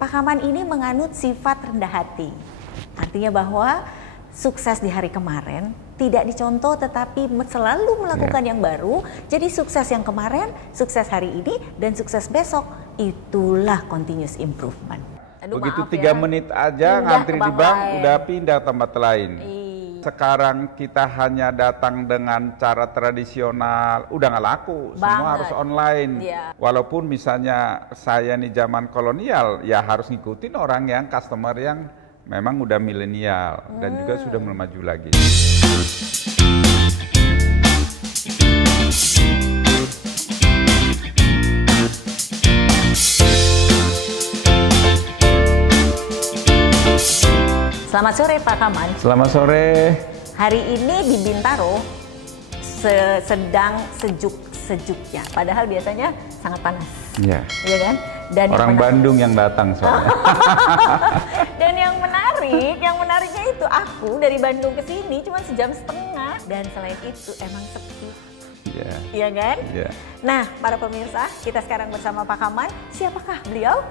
Pak Kaman ini menganut sifat rendah hati. Artinya bahwa sukses di hari kemarin tidak dicontoh tetapi selalu melakukan yang baru. Jadi sukses yang kemarin, sukses hari ini, dan sukses besok. Itulah continuous improvement. Aduh, begitu maaf 3 menit aja ngantri di bank udah pindah tempat lain. Sekarang kita hanya datang dengan cara tradisional, udah nggak laku, semua harus online. Walaupun misalnya saya nih zaman kolonial, ya harus ngikutin orang yang customer yang memang udah milenial dan juga sudah maju lagi. Selamat sore Pak Kaman. Selamat sore. Hari ini di Bintaro sedang sejuk-sejuknya, padahal biasanya sangat panas. Iya. Iya kan? Dan orang Bandung yang datang soalnya. Dan yang menariknya itu aku dari Bandung ke sini cuma sejam setengah, dan selain itu emang sepi. Iya. Iya kan? Iya. Nah, para pemirsa, kita sekarang bersama Pak Kaman. Siapakah beliau?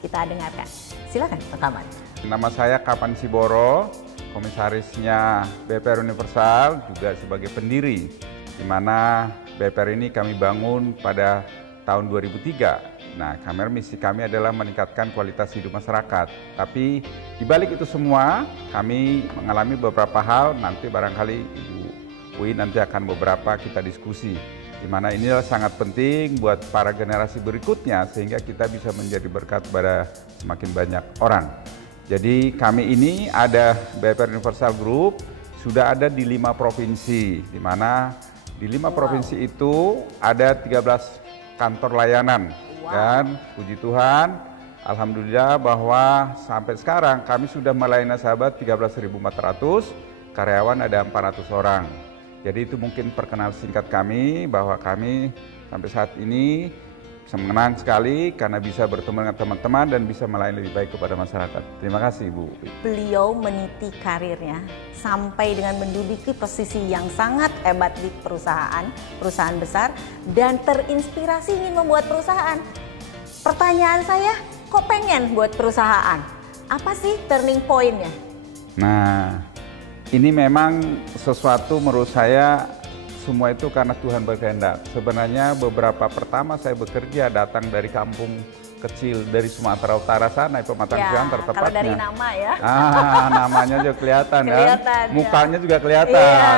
Kita dengarkan. Silakan Pak Kaman. Nama saya Kapan Siboro, komisarisnya BPR Universal, juga sebagai pendiri, di mana BPR ini kami bangun pada tahun 2003. Nah, misi kami adalah meningkatkan kualitas hidup masyarakat. Tapi di balik itu semua, kami mengalami beberapa hal, nanti barangkali Ibu Ui nanti akan beberapa kita diskusi. Di mana inilah sangat penting buat para generasi berikutnya, sehingga kita bisa menjadi berkat pada semakin banyak orang. Jadi kami ini ada BPR Universal Group, sudah ada di 5 provinsi, di mana di 5 provinsi itu ada 13 kantor layanan. Dan puji Tuhan, alhamdulillah bahwa sampai sekarang kami sudah melayani nasabah 13.400, karyawan ada 400 orang. Jadi itu mungkin perkenalan singkat kami, bahwa kami sampai saat ini senang sekali karena bisa bertemu dengan teman-teman dan bisa melayani lebih baik kepada masyarakat. Terima kasih Bu. Beliau meniti karirnya sampai dengan menduduki posisi yang sangat hebat di perusahaan besar, dan terinspirasi ingin membuat perusahaan. Pertanyaan saya, kok pengen buat perusahaan? Apa sih turning point-nya? Nah, ini memang sesuatu menurut saya, semua itu karena Tuhan berkehendak. Sebenarnya beberapa pertama saya bekerja datang dari kampung kecil dari Sumatera Utara sana, Pematang Siantar tepatnya. Kalau dari nama ya. Namanya juga kelihatan kan, mukanya juga kelihatan.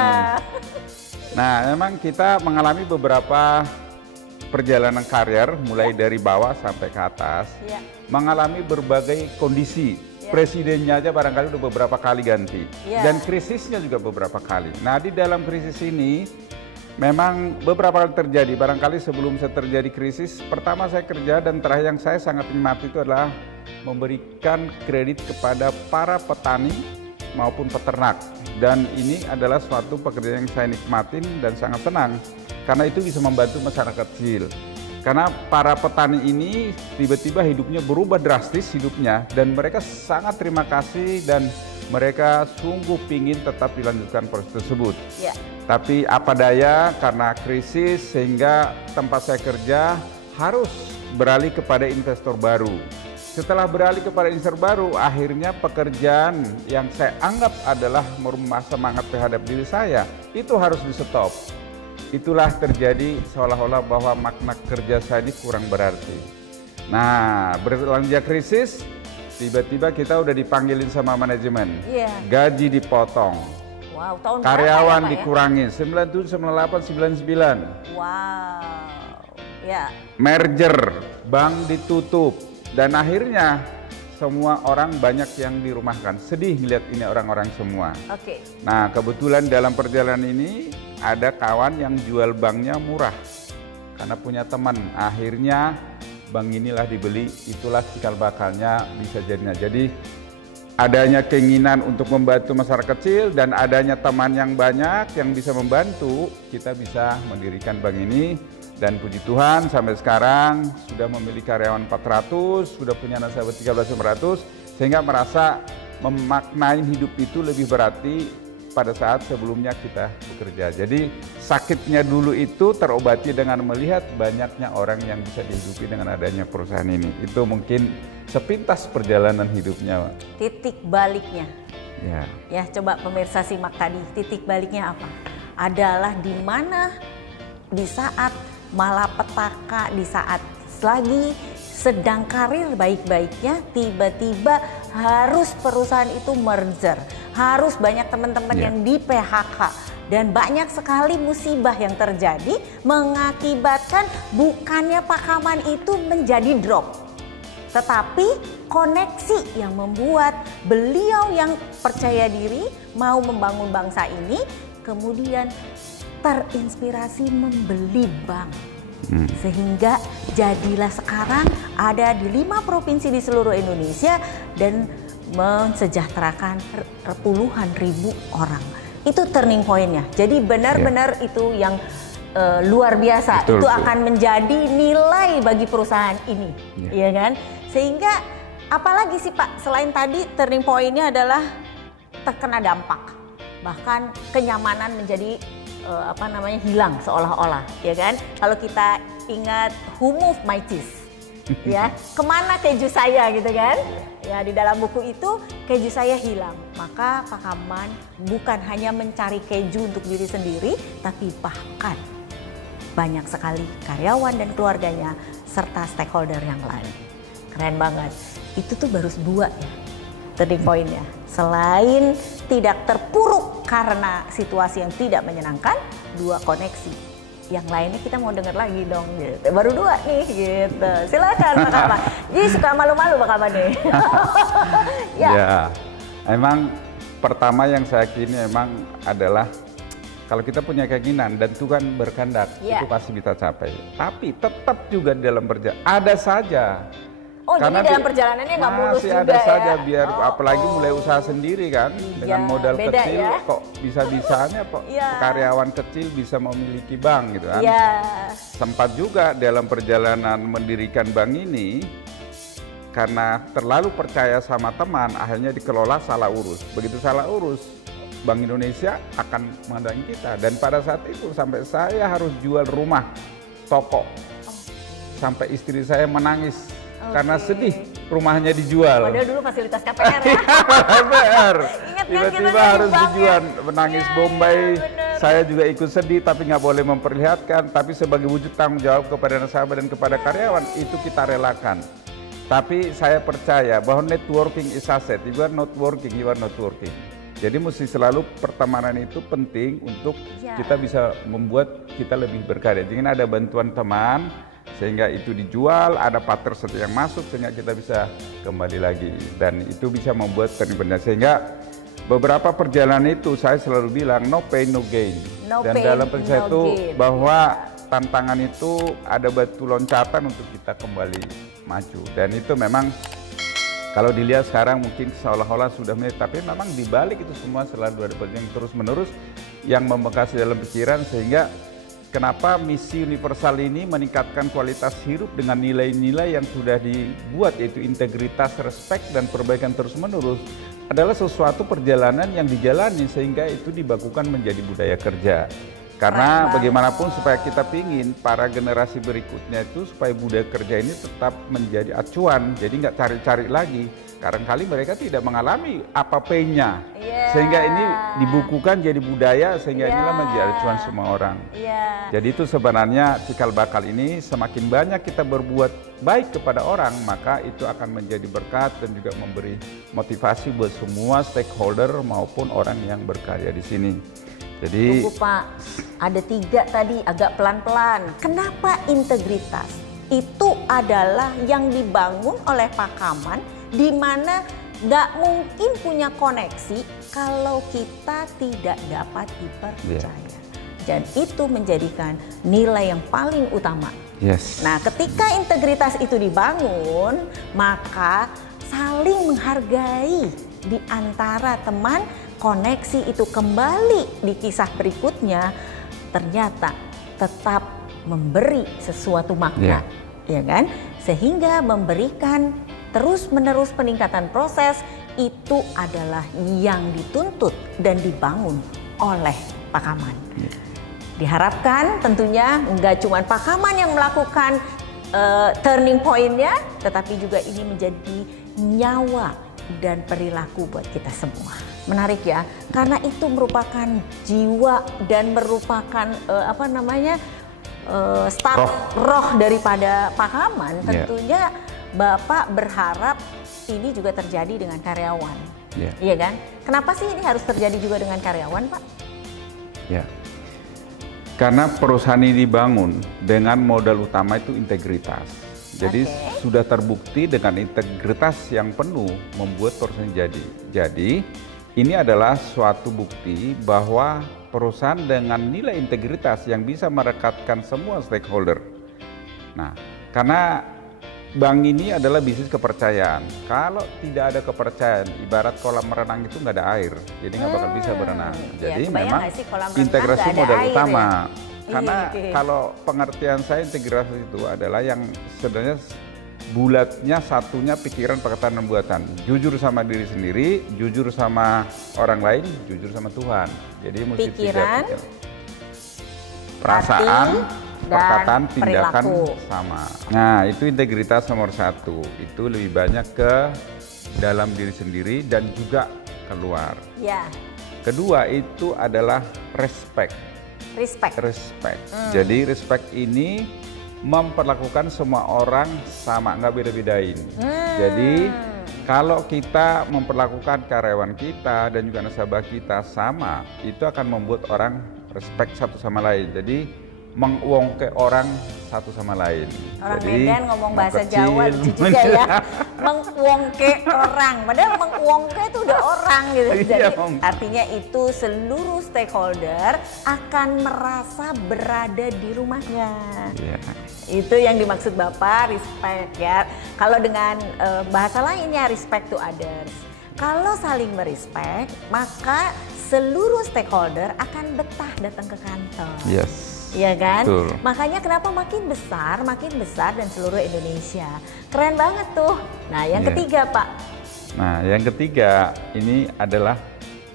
Nah, memang kita mengalami beberapa perjalanan karir mulai dari bawah sampai ke atas, mengalami berbagai kondisi. Presidennya aja barangkali udah beberapa kali ganti, dan krisisnya juga beberapa kali. Nah, di dalam krisis ini memang beberapa kali terjadi. Barangkali sebelum saya terjadi krisis, pertama saya kerja dan terakhir yang saya sangat nikmati itu adalah memberikan kredit kepada para petani maupun peternak. Dan ini adalah suatu pekerjaan yang saya nikmatin dan sangat senang, karena itu bisa membantu masyarakat kecil. Karena para petani ini tiba-tiba hidupnya berubah drastis hidupnya, dan mereka sangat terima kasih dan mereka sungguh pingin tetap dilanjutkan proses tersebut. Tapi apa daya, karena krisis sehingga tempat saya kerja harus beralih kepada investor baru. Setelah beralih kepada investor baru, akhirnya pekerjaan yang saya anggap adalah merubah semangat terhadap diri saya, itu harus di stop. Itulah terjadi seolah-olah bahwa makna kerja saya ini kurang berarti. Nah, berlanjut krisis, tiba-tiba kita udah dipanggilin sama manajemen, gaji dipotong, tahun karyawan berapa, dikurangi, 97, 98, 99. Merger, bank ditutup, dan akhirnya semua orang banyak yang dirumahkan. Sedih melihat ini orang-orang semua. Nah, kebetulan dalam perjalanan ini ada kawan yang jual banknya murah karena punya teman. Akhirnya bank inilah dibeli, itulah cikal bakalnya bisa jadinya. Jadi adanya keinginan untuk membantu masyarakat kecil dan adanya teman yang banyak yang bisa membantu, kita bisa mendirikan bank ini. Dan puji Tuhan sampai sekarang sudah memiliki karyawan 400, sudah punya nasabah 13.500, sehingga merasa memaknai hidup itu lebih berarti pada saat sebelumnya kita bekerja. Jadi sakitnya dulu itu terobati dengan melihat banyaknya orang yang bisa dihidupi dengan adanya perusahaan ini. Itu mungkin sepintas perjalanan hidupnya. Titik baliknya. Ya, coba pemirsa simak tadi, titik baliknya apa? Adalah di mana di saat malapetaka, di saat lagi sedang karir baik-baiknya, tiba-tiba harus perusahaan itu merger, harus banyak teman-teman yang di PHK, dan banyak sekali musibah yang terjadi mengakibatkan bukannya Pak Kaman itu menjadi drop, tetapi koneksi yang membuat beliau yang percaya diri mau membangun bangsa ini kemudian terinspirasi membeli bank. Sehingga jadilah sekarang ada di 5 provinsi di seluruh Indonesia dan mensejahterakan puluhan ribu orang. Itu turning point-nya. Jadi benar-benar itu yang luar biasa. Betul, itu akan menjadi nilai bagi perusahaan ini, ya kan? Sehingga apalagi sih Pak, selain tadi turning point-nya adalah terkena dampak, bahkan kenyamanan menjadi hilang seolah-olah, ya kan? Kalau kita ingat Who Moved My Cheese, ya, kemana keju saya gitu kan? Ya, di dalam buku itu keju saya hilang. Maka Pak Kaman bukan hanya mencari keju untuk diri sendiri, tapi bahkan banyak sekali karyawan dan keluarganya serta stakeholder yang lain. Keren banget. Itu tuh baru 2 ya, turning point-nya. Selain tidak terpuruk karena situasi yang tidak menyenangkan, 2 koneksi. Yang lainnya kita mau dengar lagi dong, gitu. Baru 2 nih, gitu. Silakan Pak Kaman. Jadi suka malu-malu Pak Kaman nih. Ya, emang pertama yang saya yakini memang adalah kalau kita punya keinginan dan Tuhan berkehendak, itu pasti bisa capai. Tapi tetap juga dalam perjalanan ada saja. Oh, karena jadi dalam perjalanannya nggak mulus juga ada saja, biar apalagi mulai usaha sendiri kan, dengan modal kecil kok bisa-bisanya kok karyawan kecil bisa memiliki bank gitu kan. Sempat juga dalam perjalanan mendirikan bank ini, karena terlalu percaya sama teman, akhirnya dikelola salah urus. Begitu salah urus, Bank Indonesia akan mendatangi kita. Dan pada saat itu sampai saya harus jual rumah, toko, sampai istri saya menangis. Karena sedih rumahnya dijual. Padahal dulu fasilitas KPR ya. KPR. Tiba-tiba harus dijual, menangis Bombay. Saya juga ikut sedih tapi nggak boleh memperlihatkan. Tapi sebagai wujud tanggung jawab kepada nasabah dan kepada karyawan, itu kita relakan. Tapi saya percaya bahwa networking is asset. You are not working, you are not working. Jadi mesti selalu pertemanan itu penting untuk kita bisa membuat kita lebih berkarya. Jangan ada bantuan teman, sehingga itu dijual, ada partner yang masuk sehingga kita bisa kembali lagi, dan itu bisa membuat terbentuk. Sehingga beberapa perjalanan itu saya selalu bilang no pain no gain, dan dalam perjalanan itu bahwa tantangan itu ada batu loncatan untuk kita kembali maju, dan itu memang kalau dilihat sekarang mungkin seolah-olah sudah tapi memang dibalik itu semua selalu ada perjalanan terus menerus yang membekas dalam pikiran. Sehingga kenapa misi universal ini meningkatkan kualitas hidup dengan nilai-nilai yang sudah dibuat, yaitu integritas, respek, dan perbaikan terus-menerus, adalah sesuatu perjalanan yang dijalani sehingga itu dibakukan menjadi budaya kerja. Karena bagaimanapun supaya kita pingin para generasi berikutnya itu supaya budaya kerja ini tetap menjadi acuan, jadi nggak cari-cari lagi. Kadang-kali mereka tidak mengalami apa pain-nya, sehingga ini dibukukan jadi budaya, sehingga inilah menjadi acuan semua orang. Jadi itu sebenarnya cikal bakal ini, semakin banyak kita berbuat baik kepada orang, maka itu akan menjadi berkat dan juga memberi motivasi buat semua stakeholder maupun orang yang berkarya di sini. Jadi, tunggu Pak, ada 3 tadi agak pelan-pelan. Kenapa integritas? Itu adalah yang dibangun oleh Pak Kaman, di mana nggak mungkin punya koneksi kalau kita tidak dapat dipercaya. Dan itu menjadikan nilai yang paling utama. Nah, ketika integritas itu dibangun, maka saling menghargai di antara teman, koneksi itu kembali di kisah berikutnya ternyata tetap memberi sesuatu makna, ya kan? Sehingga memberikan terus-menerus peningkatan proses itu adalah yang dituntut dan dibangun oleh Pakamon. Diharapkan tentunya nggak cuma Pakamon yang melakukan turning point-nya, tetapi juga ini menjadi nyawa dan perilaku buat kita semua. Menarik ya, karena itu merupakan jiwa dan merupakan roh daripada Pakamon. Tentunya Bapak berharap ini juga terjadi dengan karyawan, iya kan? Kenapa sih ini harus terjadi juga dengan karyawan, Pak? Ya, karena perusahaan ini dibangun dengan modal utama itu integritas. Jadi sudah terbukti dengan integritas yang penuh membuat perusahaan jadi. Jadi ini adalah suatu bukti bahwa perusahaan dengan nilai integritas yang bisa merekatkan semua stakeholder. Nah, karena bank ini adalah bisnis kepercayaan. Kalau tidak ada kepercayaan, ibarat kolam renang itu nggak ada air, jadi nggak bakal bisa berenang. Jadi memang integrasi modal utama. Karena kalau pengertian saya integritas itu adalah yang sebenarnya bulatnya satunya pikiran, perkataan, dan buatan. Jujur sama diri sendiri, jujur sama orang lain, jujur sama Tuhan. Jadi mesti pikiran, perasaan, perkataan, tindakan sama. Nah, itu integritas nomor satu. Itu lebih banyak ke dalam diri sendiri dan juga keluar. Ya. Kedua itu adalah respect. Jadi respect ini memperlakukan semua orang sama, nggak beda-bedain. Jadi kalau kita memperlakukan karyawan kita dan juga nasabah kita sama, itu akan membuat orang respect satu sama lain. Jadi menguongke orang satu sama lain. Orang Medan ngomong bahasa Jawa juga ya, menguongke orang. Padahal menguongke itu udah orang gitu. Jadi artinya itu seluruh stakeholder akan merasa berada di rumahnya. Itu yang dimaksud Bapak respect ya. Kalau dengan bahasa lainnya respect to others. Kalau saling merespek, maka seluruh stakeholder akan betah datang ke kantor. Iya kan? Betul. Makanya kenapa makin besar dan seluruh Indonesia. Keren banget tuh. Nah, yang ketiga, Pak. Nah, yang ketiga ini adalah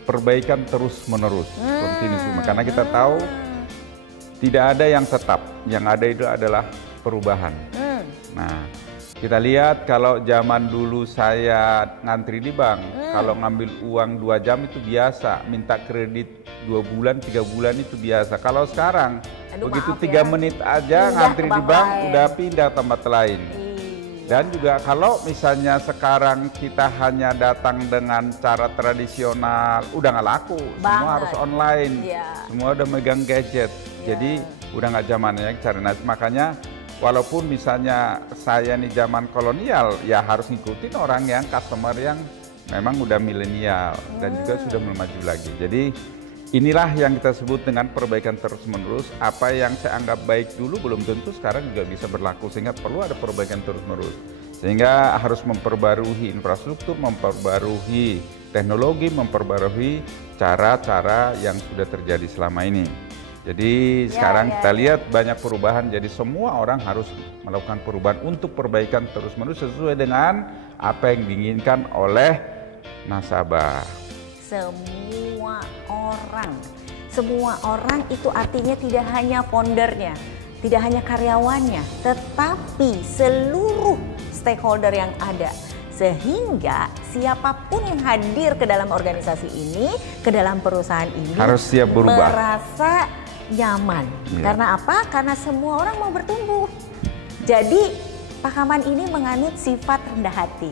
perbaikan terus-menerus, continuous. Karena kita tahu tidak ada yang tetap, yang ada itu adalah perubahan. Nah, kita lihat kalau zaman dulu saya ngantri di bank, kalau ngambil uang 2 jam itu biasa, minta kredit 2 bulan, 3 bulan itu biasa. Kalau sekarang, begitu 3 menit aja ngantri di bank, udah pindah tempat lain. Dan juga kalau misalnya sekarang kita hanya datang dengan cara tradisional, udah nggak laku, semua harus online, semua udah megang gadget. Jadi udah nggak zamannya cari. Makanya walaupun misalnya saya nih zaman kolonial, ya harus ngikutin orang yang customer yang memang udah milenial dan juga sudah maju lagi. Jadi inilah yang kita sebut dengan perbaikan terus-menerus. Apa yang saya anggap baik dulu belum tentu sekarang juga bisa berlaku, sehingga perlu ada perbaikan terus-menerus. Sehingga harus memperbarui infrastruktur, memperbarui teknologi, memperbarui cara-cara yang sudah terjadi selama ini. Jadi sekarang kita lihat banyak perubahan, jadi semua orang harus melakukan perubahan untuk perbaikan terus-menerus sesuai dengan apa yang diinginkan oleh nasabah. Semua orang itu artinya tidak hanya foundernya, tidak hanya karyawannya, tetapi seluruh stakeholder yang ada. Sehingga siapapun yang hadir ke dalam organisasi ini, ke dalam perusahaan ini harus siap berubah, merasa nyaman. Karena apa? Karena semua orang mau bertumbuh. Jadi Pakamon ini menganut sifat rendah hati.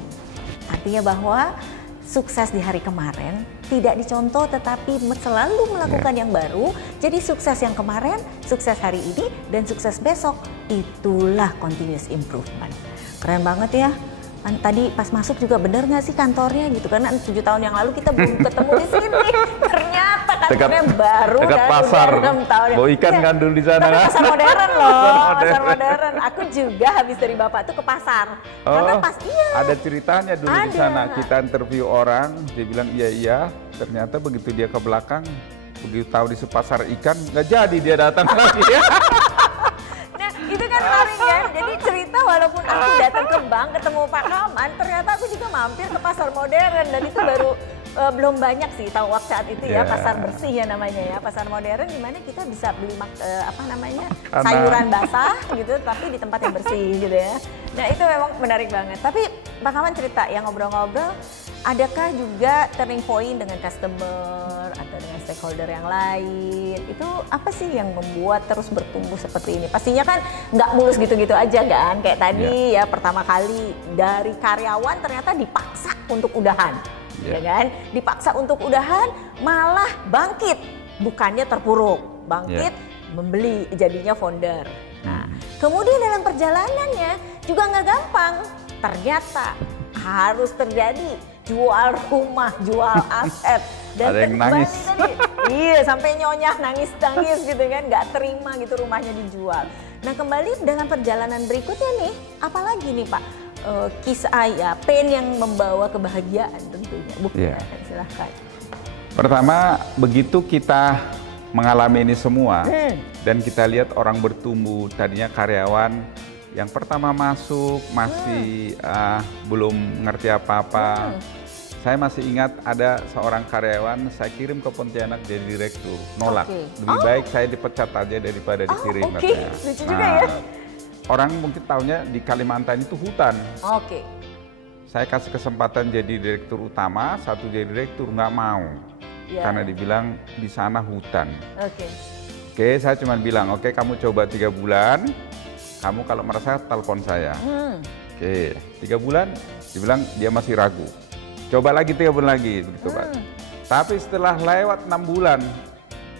Artinya bahwa sukses di hari kemarin tidak dicontoh, tetapi selalu melakukan yang baru. Jadi sukses yang kemarin, sukses hari ini, dan sukses besok. Itulah continuous improvement. Keren banget ya. Tadi pas masuk juga bener nggak sih kantornya gitu, karena 7 tahun yang lalu kita belum ketemu di sini. Ternyata kantornya baru dekat pasar. 6 tahun. Bawa ikan kan dulu di sana. Tapi pasar modern loh, pasar modern. Aku juga habis dari Bapak tuh ke pasar. Karena pas ada ceritanya dulu di sana. Kita interview orang, dia bilang iya. Ternyata begitu dia ke belakang, begitu tahu di pasar ikan, nggak jadi dia datang lagi. Nah, itu kan menarik kan. Jadi cerita walaupun aku aku datang ke bank ketemu Pak Kaman, ternyata aku juga mampir ke pasar modern dan itu baru belum banyak sih tahu waktu saat itu ya, pasar bersih ya namanya ya, pasar modern di mana kita bisa beli sayuran basah gitu tapi di tempat yang bersih gitu ya. Nah itu memang menarik banget. Tapi Pak Kaman cerita yang ngobrol-ngobrol, adakah juga turning point dengan customer atau dengan stakeholder yang lain? Itu apa sih yang membuat terus bertumbuh seperti ini? Pastinya kan nggak mulus gitu-gitu aja kan? Kayak tadi ya pertama kali dari karyawan ternyata dipaksa untuk udahan. Ya kan? Dipaksa untuk udahan malah bangkit, bukannya terpuruk, bangkit membeli jadinya founder. Nah, kemudian dalam perjalanannya juga nggak gampang, ternyata harus terjadi jual rumah, jual aset dan ada yang nangis. Iya, sampai nyonya nangis-nangis gitu kan, nggak terima gitu rumahnya dijual. Nah kembali dalam perjalanan berikutnya nih, apalagi nih Pak? Kisah ya, pain yang membawa kebahagiaan tentunya. Silahkan. Pertama, begitu kita mengalami ini semua dan kita lihat orang bertumbuh, tadinya karyawan yang pertama masuk masih belum ngerti apa-apa. Saya masih ingat ada seorang karyawan saya kirim ke Pontianak jadi direktur, nolak. Lebih baik saya dipecat aja daripada dikirim katanya. Lucu juga ya. Orang mungkin tahunya di Kalimantan itu hutan. Saya kasih kesempatan jadi direktur utama, satu jadi direktur nggak mau. Karena dibilang di sana hutan. Oke, saya cuma bilang, oke kamu coba 3 bulan, kamu kalau merasa telepon saya. Oke, 3 bulan, dibilang dia masih ragu. Coba lagi 3 bulan lagi, begitu Pak. Tapi setelah lewat 6 bulan,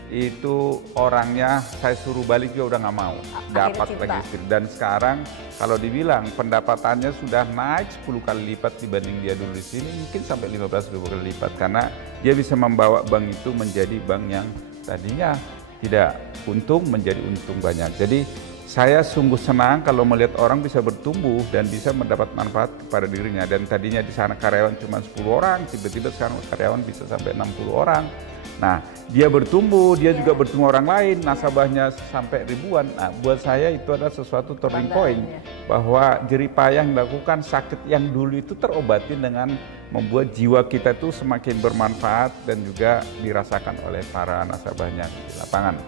itu orangnya saya suruh balik juga udah nggak mau, dapat lagi istri. Dan sekarang kalau dibilang pendapatannya sudah naik 10 kali lipat dibanding dia dulu di sini, mungkin sampai 15-20 kali lipat karena dia bisa membawa bank itu menjadi bank yang tadinya tidak untung menjadi untung banyak. Jadi saya sungguh senang kalau melihat orang bisa bertumbuh dan bisa mendapat manfaat kepada dirinya. Dan tadinya di sana karyawan cuma 10 orang, tiba-tiba sekarang karyawan bisa sampai 60 orang. Nah, dia bertumbuh, dia juga bertemu orang lain, nasabahnya sampai ribuan. Nah, buat saya itu adalah sesuatu turning point bahwa jerih payah yang dilakukan, sakit yang dulu itu terobati dengan membuat jiwa kita itu semakin bermanfaat dan juga dirasakan oleh para nasabahnya di lapangan.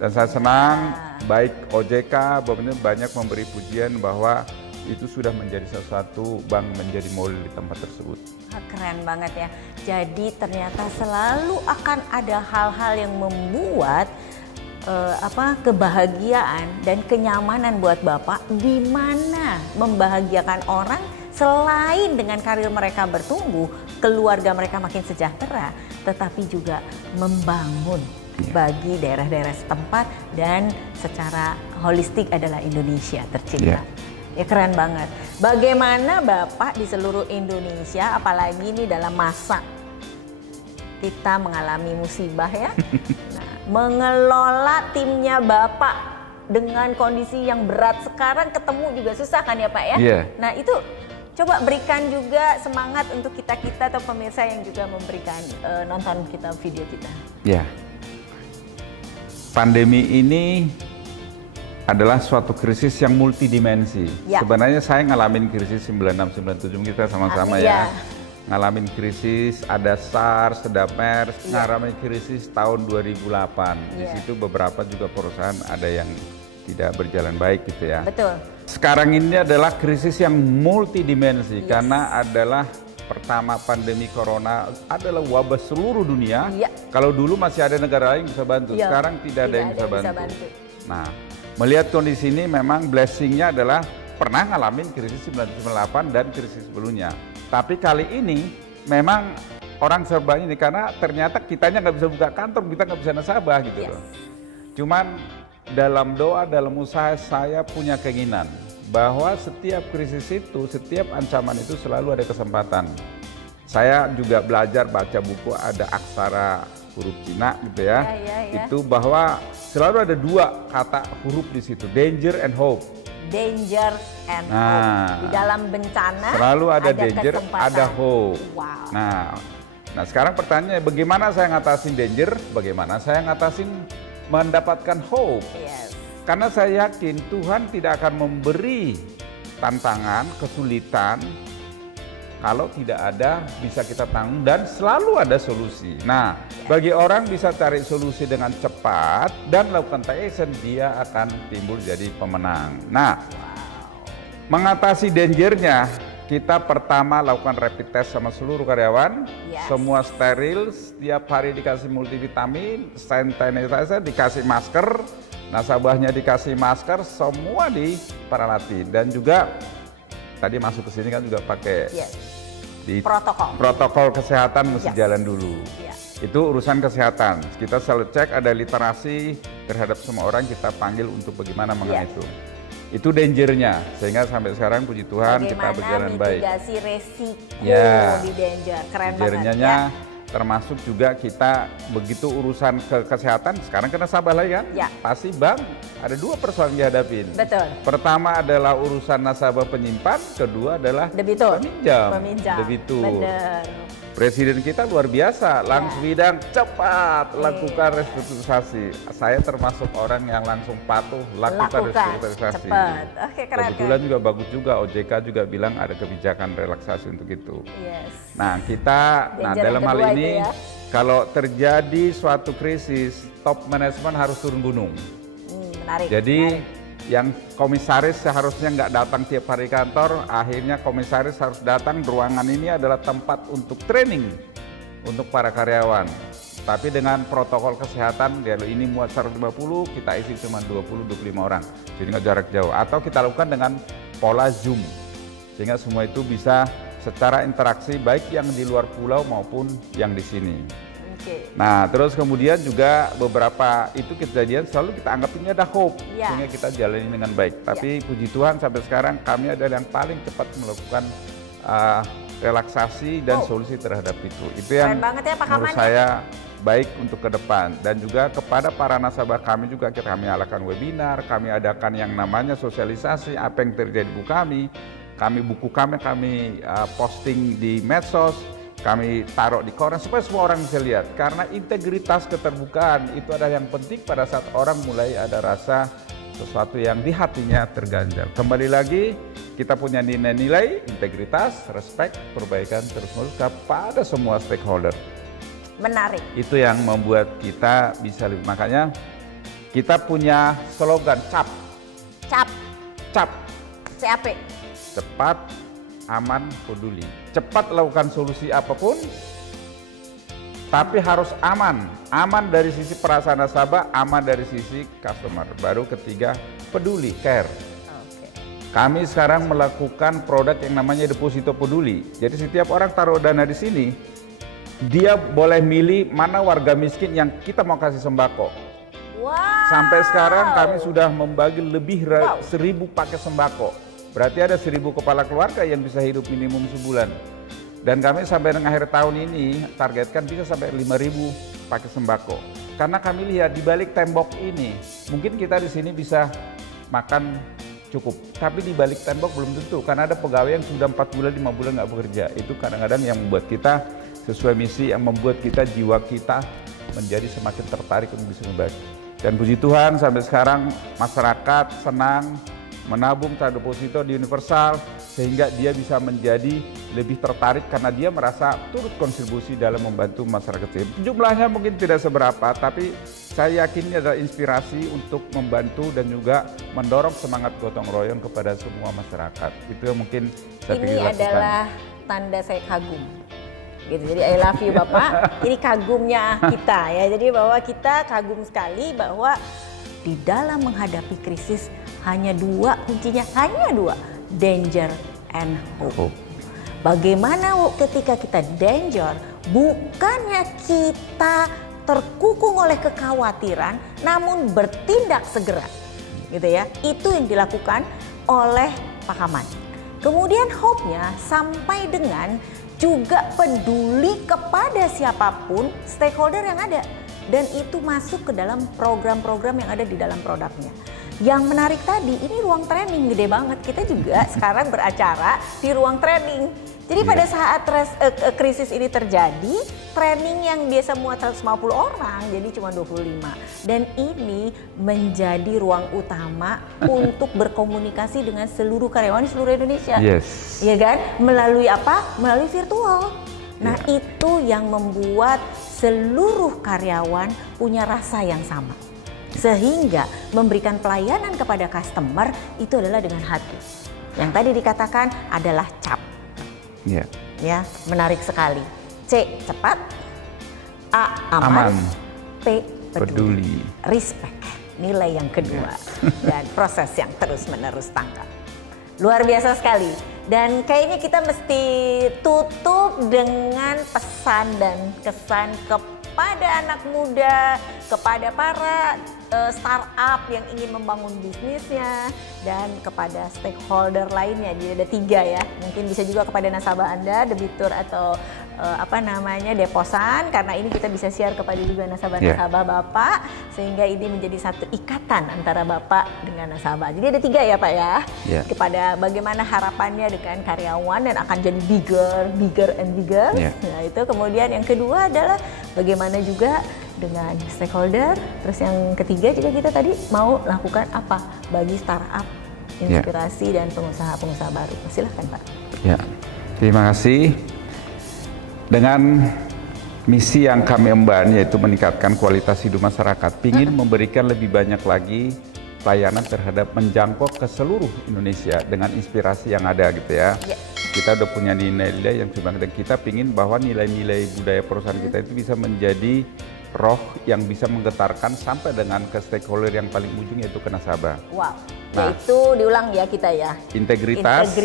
Dan saya senang, baik OJK, banyak memberi pujian bahwa itu sudah menjadi sesuatu bank menjadi model di tempat tersebut. Keren banget ya. Jadi ternyata selalu akan ada hal-hal yang membuat kebahagiaan dan kenyamanan buat Bapak, di mana membahagiakan orang selain dengan karir mereka bertumbuh, keluarga mereka makin sejahtera, tetapi juga membangun bagi daerah-daerah setempat dan secara holistik adalah Indonesia tercinta. Ya keren banget. Bagaimana Bapak di seluruh Indonesia, apalagi ini dalam masa kita mengalami musibah ya, mengelola timnya Bapak dengan kondisi yang berat sekarang ketemu juga susah kan ya Pak ya? Nah itu coba berikan juga semangat untuk kita-kita atau pemirsa yang juga memberikan nonton kita video kita. Pandemi ini adalah suatu krisis yang multidimensi. Sebenarnya saya ngalamin krisis 96-97, kita sama-sama ngalamin krisis, ada SARS, ada MERS, ngalamin krisis tahun 2008. Di situ beberapa juga perusahaan ada yang tidak berjalan baik gitu ya. Betul. Sekarang ini adalah krisis yang multidimensi karena adalah pertama pandemi corona adalah wabah seluruh dunia. Kalau dulu masih ada negara lain yang bisa bantu, sekarang tidak ada yang bisa bantu. Nah, melihat kondisi ini memang blessingnya adalah pernah ngalamin krisis 1998 dan krisis sebelumnya. Tapi kali ini memang orang serba ini karena ternyata kitanya nggak bisa buka kantor, kita nggak bisa nasabah gitu loh. Cuman dalam doa, dalam usaha saya punya keinginan bahwa setiap krisis itu, setiap ancaman itu selalu ada kesempatan. Saya juga belajar baca buku ada aksara huruf Cina gitu ya. Itu bahwa selalu ada 2 kata huruf di situ, danger and hope. Danger and hope. Di dalam bencana selalu ada danger, ada hope. Nah, sekarang pertanyaannya bagaimana saya ngatasin danger, bagaimana saya ngatasin mendapatkan hope. Karena saya yakin Tuhan tidak akan memberi tantangan, kesulitan, kalau tidak ada bisa kita tanggung dan selalu ada solusi. Nah, bagi orang bisa cari solusi dengan cepat dan lakukan take action, dia akan timbul jadi pemenang. Nah, mengatasi dangernya, kita pertama lakukan rapid test sama seluruh karyawan, semua steril, setiap hari dikasih multivitamin, sanitizer, dikasih masker, nasabahnya dikasih masker, semua diperalati. Dan juga tadi masuk ke sini kan juga pakai di protokol kesehatan mesti jalan dulu. Itu urusan kesehatan. Kita selalu cek ada literasi terhadap semua orang, kita panggil untuk bagaimana mengenai itu. Itu dangernya, sehingga sampai sekarang puji Tuhan kita berjalan baik. Bagaimana mitigasi resiko di danger, keren banget ya. Termasuk juga kita begitu urusan kesehatan, sekarang kena sabar lagi kan? Pasti bank ada 2 persoalan dihadapin. Betul. Pertama adalah urusan nasabah penyimpan, kedua adalah debitur. Peminjam. Debitur. Bener. Presiden kita luar biasa, langsung bidang cepat lakukan restrukturisasi. Saya termasuk orang yang langsung patuh lakukan restrukturisasi. Cepat. Keren. Kebetulan juga bagus juga, OJK juga bilang ada kebijakan relaksasi untuk itu. Nah, kita dalam hal ini kalau terjadi suatu krisis, top manajemen harus turun gunung. Menarik. Jadi yang komisaris seharusnya nggak datang tiap hari kantor, akhirnya komisaris harus datang. Ruangan ini adalah tempat untuk training untuk para karyawan. Tapi dengan protokol kesehatan, kalau ini muat 150, kita isi cuma 20-25 orang. Jadi nggak jarak jauh. Atau kita lakukan dengan pola Zoom. Sehingga semua itu bisa secara interaksi baik yang di luar pulau maupun yang di sini. Nah, terus kemudian juga beberapa itu kejadian selalu kita anggap ini ada hope, sehingga kita jalani dengan baik. Tapi puji Tuhan sampai sekarang kami adalah yang paling cepat melakukan relaksasi dan solusi terhadap itu. Itu yang menurut saya baik untuk ke depan. Dan juga kepada para nasabah kami juga kami adakan webinar, kami adakan yang namanya sosialisasi apa yang terjadi di buku kami posting di medsos. Kami taruh di koran supaya semua orang bisa lihat. Karena integritas keterbukaan itu adalah yang penting pada saat orang mulai ada rasa sesuatu yang di hatinya terganjal. Kembali lagi, kita punya nilai-nilai, integritas, respect, perbaikan terus-menerus kepada semua stakeholder. Menarik. Itu yang membuat kita bisa lebih. Makanya kita punya slogan CAP. CAP. Cepat, aman, peduli. Cepat lakukan solusi apapun, tapi harus aman. Aman dari sisi perasaan nasabah, aman dari sisi customer. Baru ketiga, peduli, care. Kami sekarang melakukan produk yang namanya deposito peduli. Jadi setiap orang taruh dana di sini, dia boleh milih mana warga miskin yang kita mau kasih sembako. Sampai sekarang kami sudah membagi lebih 1.000 paket sembako. Berarti ada 1.000 kepala keluarga yang bisa hidup minimum sebulan. Dan kami sampai dengan akhir tahun ini targetkan bisa sampai 5.000 paket sembako. Karena kami lihat di balik tembok ini, mungkin kita di sini bisa makan cukup. Tapi di balik tembok belum tentu, karena ada pegawai yang sudah 4 bulan, 5 bulan nggak bekerja. Itu kadang-kadang yang membuat kita sesuai misi, yang membuat kita jiwa kita menjadi semakin tertarik untuk bisa berbagi. Dan puji Tuhan sampai sekarang masyarakat senang menabung terhadap deposito di Universal, sehingga dia bisa menjadi lebih tertarik karena dia merasa turut kontribusi dalam membantu masyarakat kecil. Jumlahnya mungkin tidak seberapa, tapi saya yakin ini adalah inspirasi untuk membantu dan juga mendorong semangat gotong royong kepada semua masyarakat. Itu yang mungkin saya pikir lakukan. Ini adalah tanda saya kagum. Gitu. Jadi I love you Bapak, ini kagumnya kita ya. Jadi bahwa kita kagum sekali bahwa di dalam menghadapi krisis hanya 2 kuncinya, hanya 2, danger and hope. Bagaimana ketika kita danger, bukannya kita terkukung oleh kekhawatiran, namun bertindak segera, gitu ya. Itu yang dilakukan oleh Pak Hamad. Kemudian hope-nya sampai dengan juga peduli kepada siapapun stakeholder yang ada. Dan itu masuk ke dalam program-program yang ada di dalam produknya. Yang menarik tadi, ini ruang training gede banget. Kita juga sekarang beracara di ruang training. Jadi pada saat krisis ini terjadi, training yang biasa muat 150 orang jadi cuma 25. Dan ini menjadi ruang utama untuk berkomunikasi dengan seluruh karyawan di seluruh Indonesia. Yes. Iya kan? Melalui apa? Melalui virtual. Nah, itu yang membuat seluruh karyawan punya rasa yang sama. Sehingga memberikan pelayanan kepada customer itu adalah dengan hati. Yang tadi dikatakan adalah CAP. Ya, menarik sekali. C, cepat. A, aman. P, peduli. Respect, nilai yang kedua. Dan proses yang terus-menerus tangkap. Luar biasa sekali. Dan kayaknya kita mesti tutup dengan pesan dan kesan kepada anak muda, kepada para startup yang ingin membangun bisnisnya, dan kepada stakeholder lainnya. Jadi ada 3 ya, mungkin bisa juga kepada nasabah Anda, debitur atau deposan, karena ini kita bisa share kepada juga nasabah-nasabah Bapak, sehingga ini menjadi satu ikatan antara Bapak dengan nasabah. Jadi ada 3 ya Pak ya, kepada bagaimana harapannya dengan karyawan dan akan jadi bigger and bigger. Nah itu kemudian yang kedua adalah bagaimana juga dengan stakeholder. Terus yang ketiga juga kita tadi mau lakukan apa bagi startup, inspirasi dan pengusaha-pengusaha baru. Silahkan Pak. Ya, terima kasih. Dengan misi yang kami emban, yaitu meningkatkan kualitas hidup masyarakat, ingin memberikan lebih banyak lagi pelayanan terhadap menjangkau ke seluruh Indonesia dengan inspirasi yang ada gitu ya. Kita udah punya nilai-nilai yang coba, dan kita ingin bahwa nilai-nilai budaya perusahaan kita itu bisa menjadi roh yang bisa menggetarkan sampai dengan ke stakeholder yang paling ujung, yaitu ke nasabah. Wow, yaitu diulang ya kita ya. Integritas,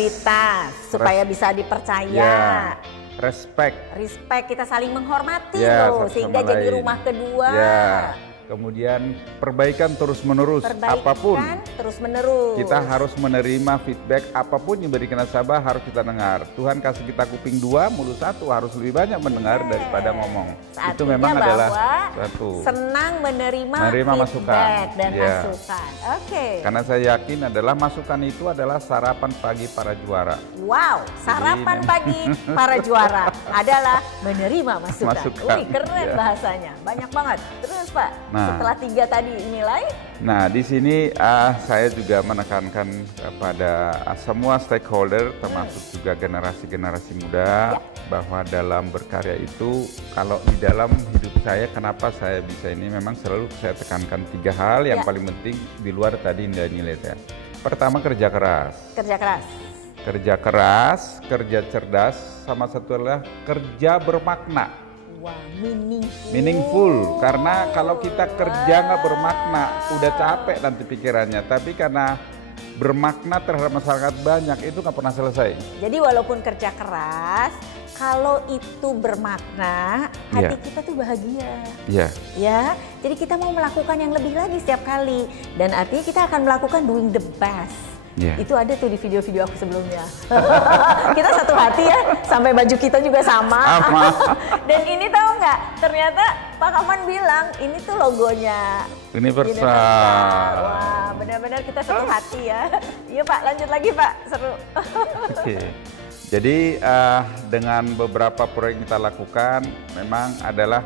supaya bisa dipercaya. Respect, kita saling menghormati loh, sehingga jadi rumah kedua. Kemudian perbaikan terus-menerus, apapun terus-menerus. Kita harus menerima feedback apapun yang diberikan nasabah, harus kita dengar. Tuhan kasih kita kuping 2, mulut 1, harus lebih banyak mendengar daripada ngomong. Saatnya itu memang adalah satu. Senang menerima masukan dan masukan. Karena saya yakin adalah masukan itu adalah sarapan pagi para juara. Wow, sarapan pagi para juara adalah menerima masukan. Wih, keren bahasanya, banyak banget. Terus Pak, setelah 3 tadi nilai. Nah, di sini saya juga menekankan kepada semua stakeholder, termasuk juga generasi-generasi muda, bahwa dalam berkarya itu, kalau di dalam hidup saya, kenapa saya bisa ini, memang selalu saya tekankan 3 hal yang paling penting di luar tadi nilai-nilai saya. Pertama, kerja keras. Kerja keras, kerja cerdas, sama satu adalah kerja bermakna. Wah, meaningful. Karena kalau kita kerja nggak bermakna, udah capek nanti pikirannya. Tapi karena bermakna terhadap masyarakat banyak, itu nggak pernah selesai. Jadi walaupun kerja keras, kalau itu bermakna, hati kita tuh bahagia. Ya, jadi kita mau melakukan yang lebih lagi setiap kali. Dan artinya kita akan melakukan doing the best. Itu ada tuh di video-video aku sebelumnya. Kita satu hati ya, sampai baju kita juga sama. Dan ini tahu nggak, ternyata Pak Kaman bilang ini tuh logonya Universal. Wah, benar-benar kita satu hati ya. Iya Pak, lanjut lagi Pak, seru. Jadi dengan beberapa proyek kita lakukan, memang adalah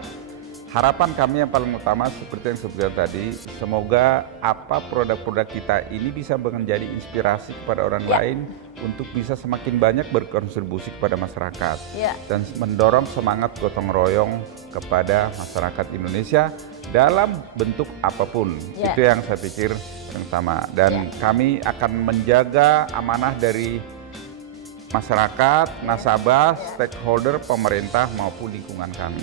harapan kami yang paling utama seperti yang sebutkan tadi, semoga produk-produk kita ini bisa menjadi inspirasi kepada orang lain untuk bisa semakin banyak berkontribusi kepada masyarakat dan mendorong semangat gotong royong kepada masyarakat Indonesia dalam bentuk apapun. Itu yang saya pikir yang sama, dan kami akan menjaga amanah dari masyarakat, nasabah, stakeholder, pemerintah maupun lingkungan kami.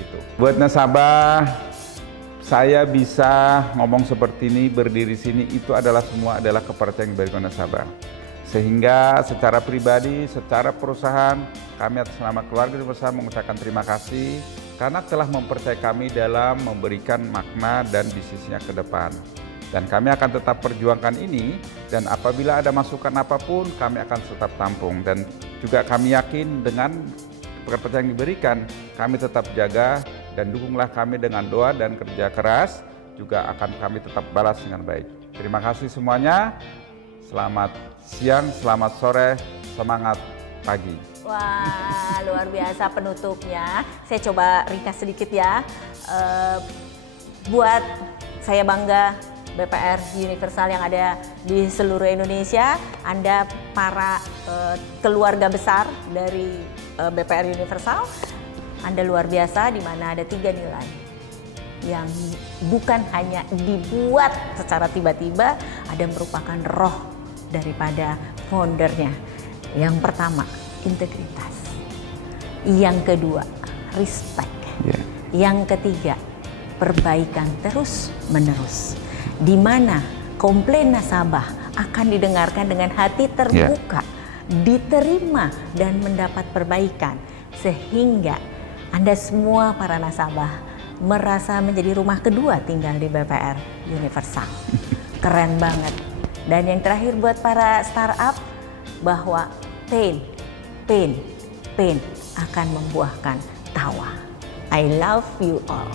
Gitu. Buat nasabah, saya bisa ngomong seperti ini, berdiri sini, itu adalah semua adalah kepercayaan dari nasabah. Sehingga secara pribadi, secara perusahaan, kami atas nama keluarga besar mengucapkan terima kasih karena telah mempercayai kami dalam memberikan makna dan bisnisnya ke depan. Dan kami akan tetap perjuangkan ini, dan apabila ada masukan apapun, kami akan tetap tampung. Dan juga kami yakin dengan kepercayaan yang diberikan, kami tetap jaga dan dukunglah kami dengan doa dan kerja keras, juga akan kami tetap balas dengan baik. Terima kasih semuanya, selamat siang, selamat sore, semangat pagi. Wah, luar biasa penutupnya. Saya coba ringkas sedikit ya. Buat saya bangga BPR Universal yang ada di seluruh Indonesia. Anda para keluarga besar dari BPR Universal. Anda luar biasa, di mana ada 3 nilai yang bukan hanya dibuat secara tiba-tiba, ada merupakan roh daripada foundernya. Yang pertama, integritas. Yang kedua, respect. Yang ketiga, perbaikan terus-menerus. Di mana komplain nasabah akan didengarkan dengan hati terbuka, diterima dan mendapat perbaikan, sehingga Anda semua para nasabah merasa menjadi rumah kedua tinggal di BPR Universal. Keren banget. Dan yang terakhir buat para startup, bahwa pain akan membuahkan tawa. I love you all.